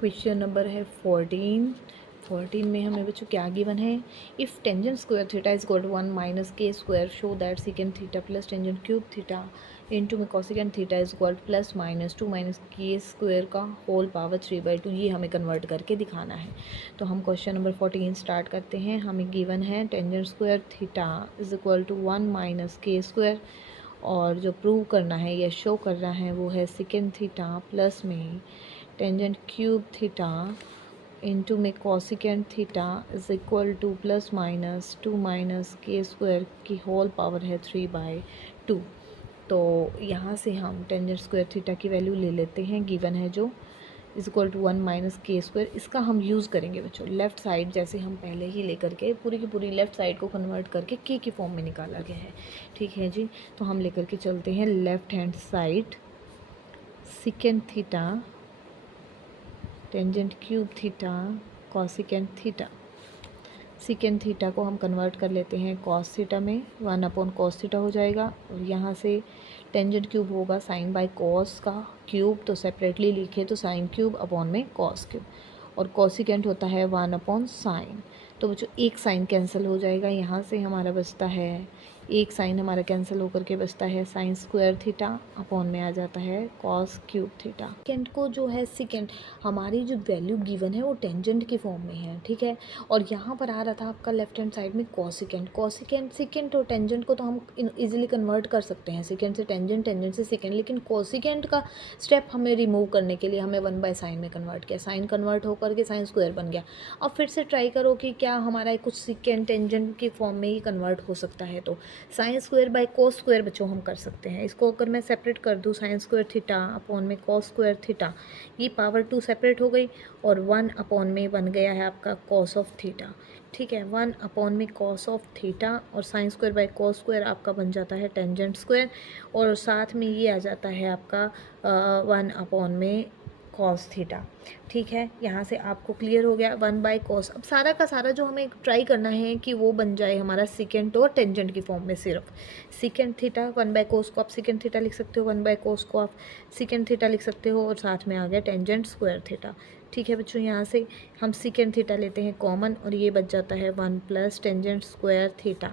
Question number है 14 में हमें बच्चों क्या गिवन है। If tangent square theta is equal to 1 minus k square show that second theta plus tangent cube theta into में cosecant theta is equal to plus minus 2 minus k square का whole power 3/2, ये हमें convert करके दिखाना है। तो हम question number 14 start करते हैं। हमें गिवन है tangent square theta is equal to 1 minus k square, और जो प्रूव करना है या शो करना है वो है सेकेंड थीटा प्लस में टेंजेंट क्यूब थीटा इंटू में cosecant theta is equal to plus minus 2 minus k square की होल पावर है 3/2। तो यहाँ से हम टेंजेंट स्क्वायर थीटा की वैल्यू ले लेते हैं, गिवन है जो is equal to 1 minus k square. इसका हम यूज़ करेंगे बच्चों लेफ़्ट साइड, जैसे हम पहले ही लेकर के पूरी की पूरी लेफ़्ट साइड को कन्वर्ट करके के की फॉर्म में निकाला गया है। ठीक है जी, तो हम लेकर के चलते हैं left hand side second theta tangent cube theta cosecant theta. Second theta को हम कन्वर्ट कर लेते हैं कॉस थीटा में, 1 अपॉन कॉस थीटा हो जाएगा। और यहाँ से टेंजेंट क्यूब होगा साइन बाय कॉस का क्यूब, तो सेपरेटली लिखे तो साइन क्यूब अपॉन में कॉस क्यूब, और कॉसिकेंट होता है 1 अपॉन साइन। तो बच्चों एक साइन कैंसिल हो जाएगा, यहाँ से हमारा बचता है एक साइन हमारा कैंसिल होकर के बचता है साइन स्क्वायर थीटा अपॉन में आ जाता है कॉस क्यूब थीटा। सेकेंड को जो है सेकेंड हमारी जो वैल्यू गिवन है वो टेंजेंट की फॉर्म में है, ठीक है। और यहाँ पर आ रहा था आपका लेफ्ट हैंड साइड में कॉसिकेंट सेकेंड और टेंजेंट को तो हम इजीली कन्वर्ट कर सकते हैं, सेकेंड से टेंजेंट, टेंजेंट से सेकेंड, लेकिन कॉसिकेंट का स्टेप हमें रिमूव करने के लिए हमें 1/sin में कन्वर्ट किया, साइन कन्वर्ट होकर के साइन स्क्वायर बन गया। अब फिर से ट्राई करो कि क्या हमारा कुछ सेकेंड टेंजेंट की फॉर्म में ही कन्वर्ट हो सकता है। तो sine square by cos square बच्चों हम कर सकते हैं। इसको अगर मैं सेपरेट कर दूँ साइन स्क्वायर थीटा अपॉन में कॉस स्क्वायर थीटा, ये पावर 2 सेपरेट हो गई और 1 अपॉन में बन गया है आपका कॉस ऑफ थीटा। ठीक है, 1 अपॉन में कॉस ऑफ थीटा और sine square by cos square आपका बन जाता है टेंजेंट स्क्वायर, और साथ में ये आ जाता है आपका 1 अपॉन में कॉस थीटा। ठीक है, यहाँ से आपको क्लियर हो गया 1/cos। अब सारा का सारा जो हमें ट्राई करना है कि वो बन जाए हमारा सेकेंड और टेंजेंट की फॉर्म में, सिर्फ सेकेंड थीटा 1/cos को आप सेकेंड थीटा लिख सकते हो, 1/cos को आप सेकेंड थीटा लिख सकते हो, और साथ में आ गया टेंजेंट स्क्वायर थीटा। ठीक है बच्चों, यहाँ से हम सेकेंड थीटा लेते हैं कॉमन और ये बच जाता है 1 plus tangent square theta.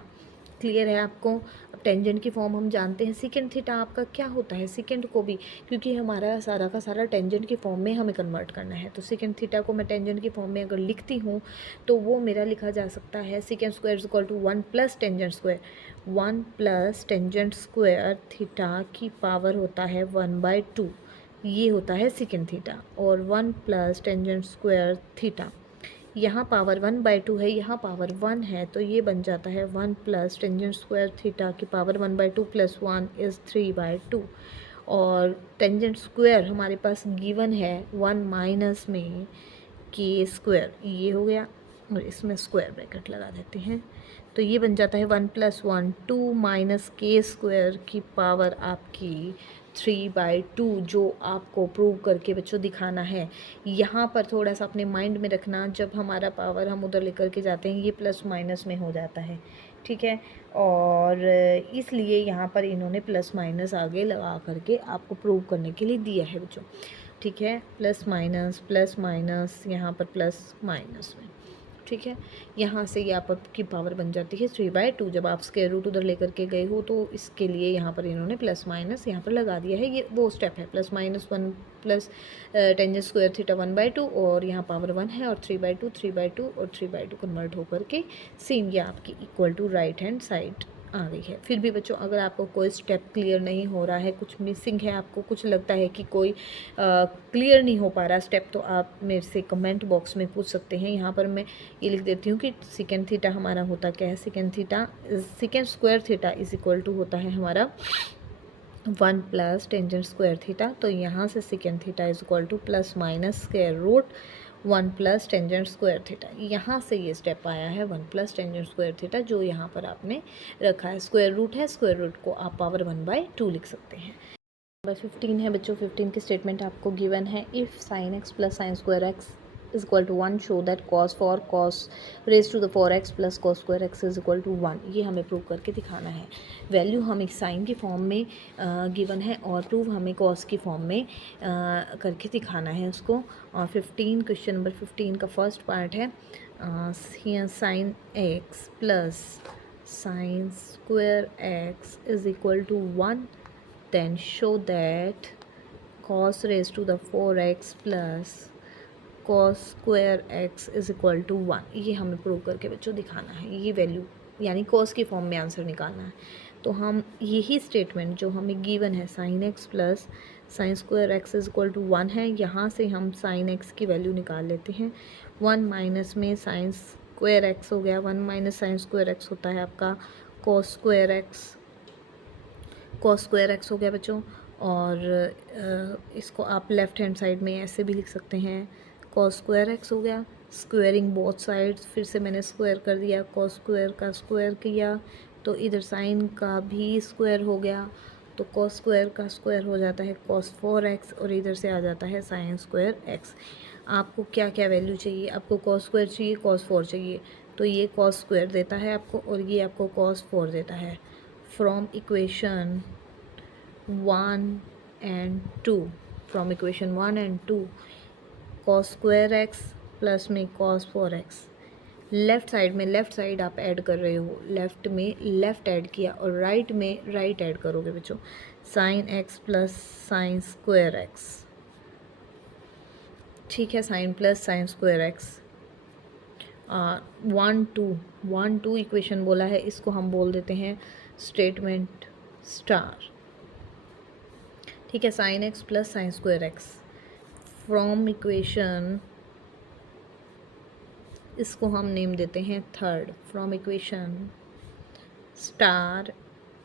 Clear है आपको। अब टेंजेंट की फॉर्म हम जानते हैं, सेकेंड थीटा आपका क्या होता है सेकेंड को भी, क्योंकि हमारा सारा का सारा टेंजेंट की फॉर्म में हमें कन्वर्ट करना है। तो सेकेंड थीटा को मैं टेंजेंट की फॉर्म में अगर लिखती हूँ तो वो मेरा लिखा जा सकता है secant square is equal to 1 plus tangent square, 1 plus tangent square theta की पावर होता है 1/2, ये होता है सेकेंड थीटा, और 1 प्लस टेंजेंट स्क्वायर थीटा, यहाँ पावर 1/2 है, यहाँ पावर 1 है, तो ये बन जाता है 1 प्लस टेंजेंट स्क्वायर थीटा की पावर 1/2 प्लस 1 इज़ 3/2। और टेंजेंट स्क्वायर हमारे पास गिवन है 1 माइनस में के स्क्वायर, ये हो गया, और इसमें स्क्वायर ब्रैकेट लगा देते हैं, तो ये बन जाता है 1 + 1 2 माइनस के स्क्वायर की पावर आपकी 3/2, जो आपको प्रूव करके बच्चों दिखाना है। यहाँ पर थोड़ा सा अपने माइंड में रखना, जब हमारा पावर हम उधर लेकर के जाते हैं ये प्लस माइनस में हो जाता है, ठीक है। और इसलिए यहाँ पर इन्होंने प्लस माइनस आगे लगा करके आपको प्रूव करने के लिए दिया है बच्चों, ठीक है। प्लस माइनस यहाँ पर प्लस माइनस में, ठीक है। यहाँ से ये आपकी पावर बन जाती है 3/2। जब आप स्क्वायर रूट उधर लेकर के गए हो तो इसके लिए यहाँ पर इन्होंने प्लस माइनस यहाँ पर लगा दिया है, ये वो स्टेप है। +-1 प्लस टेंजेंट स्क्वायर थीटा 1/2, और यहाँ पावर 1 है, और 3/2 और 3/2 कन्वर्ट होकर के सेम ये आपकी equal to right hand side आ गई है। फिर भी बच्चों अगर आपको कोई स्टेप क्लियर नहीं हो रहा है, कुछ मिसिंग है, आपको कुछ लगता है कि कोई क्लियर नहीं हो पा रहा स्टेप, तो आप मेरे से कमेंट बॉक्स में पूछ सकते हैं। यहाँ पर मैं ये लिख देती हूँ कि सेकेंड थीटा हमारा होता क्या है। Secant square theta is equal to होता है हमारा 1 प्लस टेंजेंट स्क्वायर थीटा, तो यहाँ से secant theta is equal to plus minus square root 1 plus tangent square theta. यहाँ से ये स्टेप आया है 1 प्लस टेंजेंट स्क्वायर थीटा, जो यहाँ पर आपने रखा है। स्क्वायर रूट है, स्क्वायर रूट को आप पावर 1/2 लिख सकते हैं। नंबर 15 है बच्चों, 15 की स्टेटमेंट आपको गिवन है। If sin x plus sine square x is equal to 1 show that cos for cos raised to the 4x plus cos square x is equal to 1। ये हमें प्रूव करके दिखाना है। वैल्यू हमें साइन की form में given है और प्रूव हमें कॉस की फॉर्म में करके दिखाना है उसको। और 15 क्वेश्चन नंबर 15 का फर्स्ट पार्ट है sine x plus sine square x is equal to 1 then show that cos raised to the 4x plus cos square x is equal to 1। ये हमें प्रूव करके बच्चों दिखाना है। ये वैल्यू यानी cos की फॉर्म में आंसर निकालना है। तो हम यही स्टेटमेंट जो हमें गिवन है sine x plus sine square x is equal to 1 है, यहाँ से हम साइन एक्स की वैल्यू निकाल लेते हैं। 1 माइनस में साइन स्क्वायर एक्स हो गया, 1 माइनस साइन स्क्वायर एक्स होता है आपका cos स्क्वायर एक्स हो गया बच्चों। और इसको आप लेफ़्ट हैंड साइड में ऐसे भी लिख सकते हैं, cos स्क्वायर एक्स हो गया, स्क्वेयरिंग बोथ साइड्स, फिर से मैंने स्क्वायर कर दिया, cos स्क्वायर का स्क्वायर किया तो इधर साइन का भी स्क्वायर हो गया, तो cos स्क्वायर का स्क्वायर हो जाता है cos 4x और इधर से आ जाता है साइन स्क्वायर x। आपको क्या क्या वैल्यू चाहिए, आपको cos स्क्वायर चाहिए, cos 4 चाहिए, तो ये cos स्क्वायर देता है आपको और ये आपको cos 4 देता है। From equation 1 and 2, from equation 1 and 2 cos square x plus में cos 4x, लेफ़्ट साइड में लेफ़्ट साइड आप ऐड कर रहे हो, लेफ़्ट में लेफ़्ट ऐड किया और राइट में राइट ऐड करोगे बच्चों, sine x plus sine square x. ठीक है, sine plus sine square x. 1 2 equation बोला है, इसको हम बोल देते हैं स्टेटमेंट स्टार। ठीक है, sine x plus sine square x from equation, इसको हम नेम देते हैं third, from equation star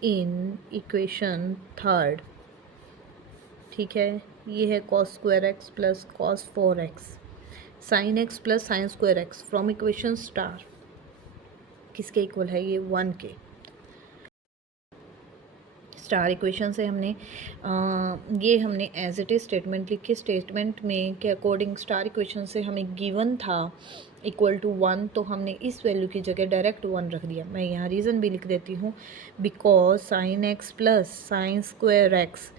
in equation third. ठीक है, ये है cos square x plus cos 4x, sign x plus sine square x from equation star किसके equal है, ये 1 के। स्टार इक्वेशन से ये हमने एज इट इज़ स्टेटमेंट लिखे, स्टेटमेंट में के अकॉर्डिंग स्टार इक्वेशन से हमें गिवन था इक्वल टू 1, तो हमने इस वैल्यू की जगह डायरेक्ट 1 रख दिया। मैं यहाँ रीज़न भी लिख देती हूँ, because sine x plus sine square x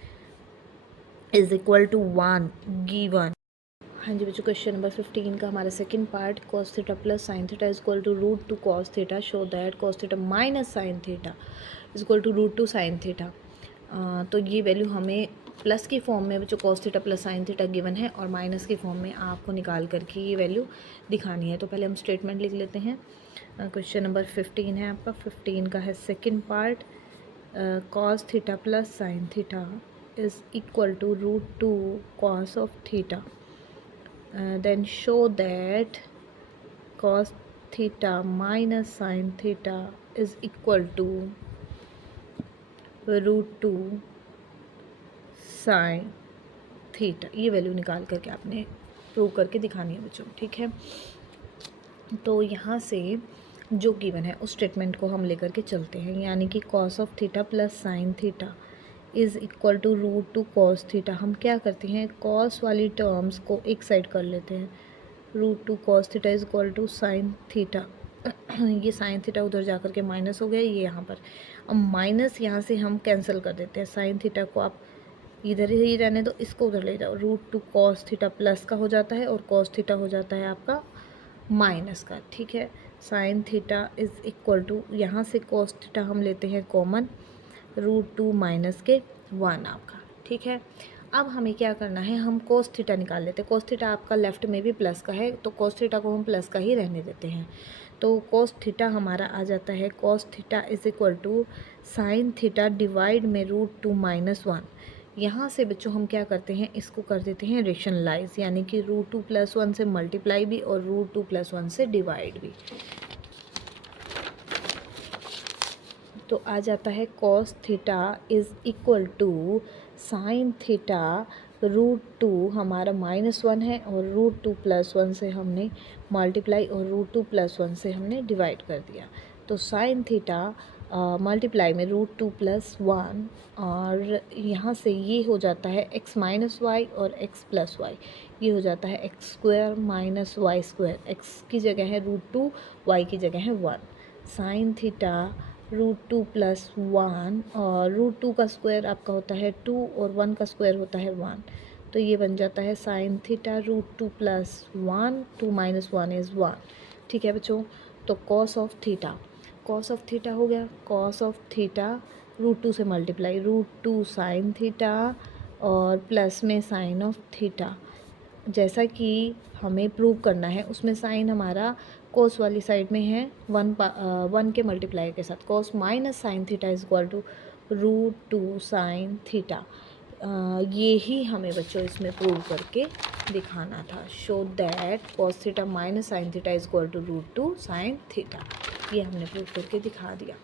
is equal to 1 given. हाँ जी बच्चों, क्वेश्चन नंबर 15 का हमारा second part, cos theta plus sine theta is equal to root two cos theta, show that cos theta minus sine theta is equal to root two sine theta. तो ये value हमें plus की form में बच्चों cos theta plus sine theta given है और minus की form में आपको निकाल करके ये वैल्यू दिखानी है। तो पहले हम स्टेटमेंट लिख लेते हैं। क्वेश्चन नंबर 15 है आपका, 15 का है second part, cos theta plus sine theta is equal to root two cos of theta, then show that cos theta minus sin theta is equal to root two sine theta. ये value निकाल करके आपने prove करके दिखानी है बच्चों। ठीक है, तो यहाँ से जो गिवन है उस स्टेटमेंट को हम लेकर के चलते हैं, यानी कि cos of theta plus sine theta is equal to root two cos theta. हम क्या करते हैं, कॉस वाली टर्म्स को एक साइड कर लेते हैं, root two cos theta is equal to sine theta. ये साइन थीटा उधर जा कर के माइनस हो गया, ये यहाँ पर, अब माइनस यहाँ से हम कैंसिल कर देते हैं, साइन थीटा को आप इधर ही रहने दो, इसको उधर ले जाओ, root two cos theta plus का हो जाता है और कॉस थीटा हो जाता है आपका माइनस का। ठीक है, sine theta is equal to, यहाँ से कॉस थीटा हम लेते हैं कॉमन, रूट टू माइनस के 1 आपका। ठीक है, अब हमें क्या करना है, हम cos थीटा निकाल लेते हैं। cos थीटा आपका लेफ़्ट में भी प्लस का है, तो cos थीटा को हम प्लस का ही रहने देते हैं। तो cos थीटा हमारा आ जाता है, cos theta is equal to sine theta divide में रूट टू माइनस 1। यहाँ से बच्चों हम क्या करते हैं, इसको कर देते हैं रेशनलाइज, यानी कि रूट टू प्लस 1 से मल्टीप्लाई भी और रूट टू प्लस 1 से डिवाइड भी। तो आ जाता है cos theta is equal to sine theta root two, हमारा -1 है और रूट टू प्लस 1 से हमने मल्टीप्लाई और रूट टू प्लस 1 से हमने डिवाइड कर दिया। तो साइन थीटा मल्टीप्लाई में √2 + 1 और यहाँ से ये हो जाता है x माइनस वाई और x प्लस वाई, ये हो जाता है x² माइनस y², x की जगह है √2, y की जगह है 1। साइन थीटा √2 + 1 और √2 का स्क्वायर आपका होता है 2 और 1 का स्क्वायर होता है 1, तो ये बन जाता है साइन थीटा √2 + 1, 2 - 1 इज़ 1। ठीक है बच्चों, तो कॉस ऑफ थीटा हो गया, कॉस ऑफ थीटा √2 से मल्टीप्लाई √2 साइन थीटा और प्लस में साइन ऑफ थीटा। जैसा कि हमें प्रूव करना है उसमें साइन हमारा कोस वाली साइड में है 1 के मल्टीप्लाई के साथ, cos minus sine theta is equal to √2 sine theta. ये ही हमें बच्चों इसमें प्रूव करके दिखाना था। Show that cos theta minus sine theta is equal to √2 sine theta, ये हमने प्रूव करके दिखा दिया।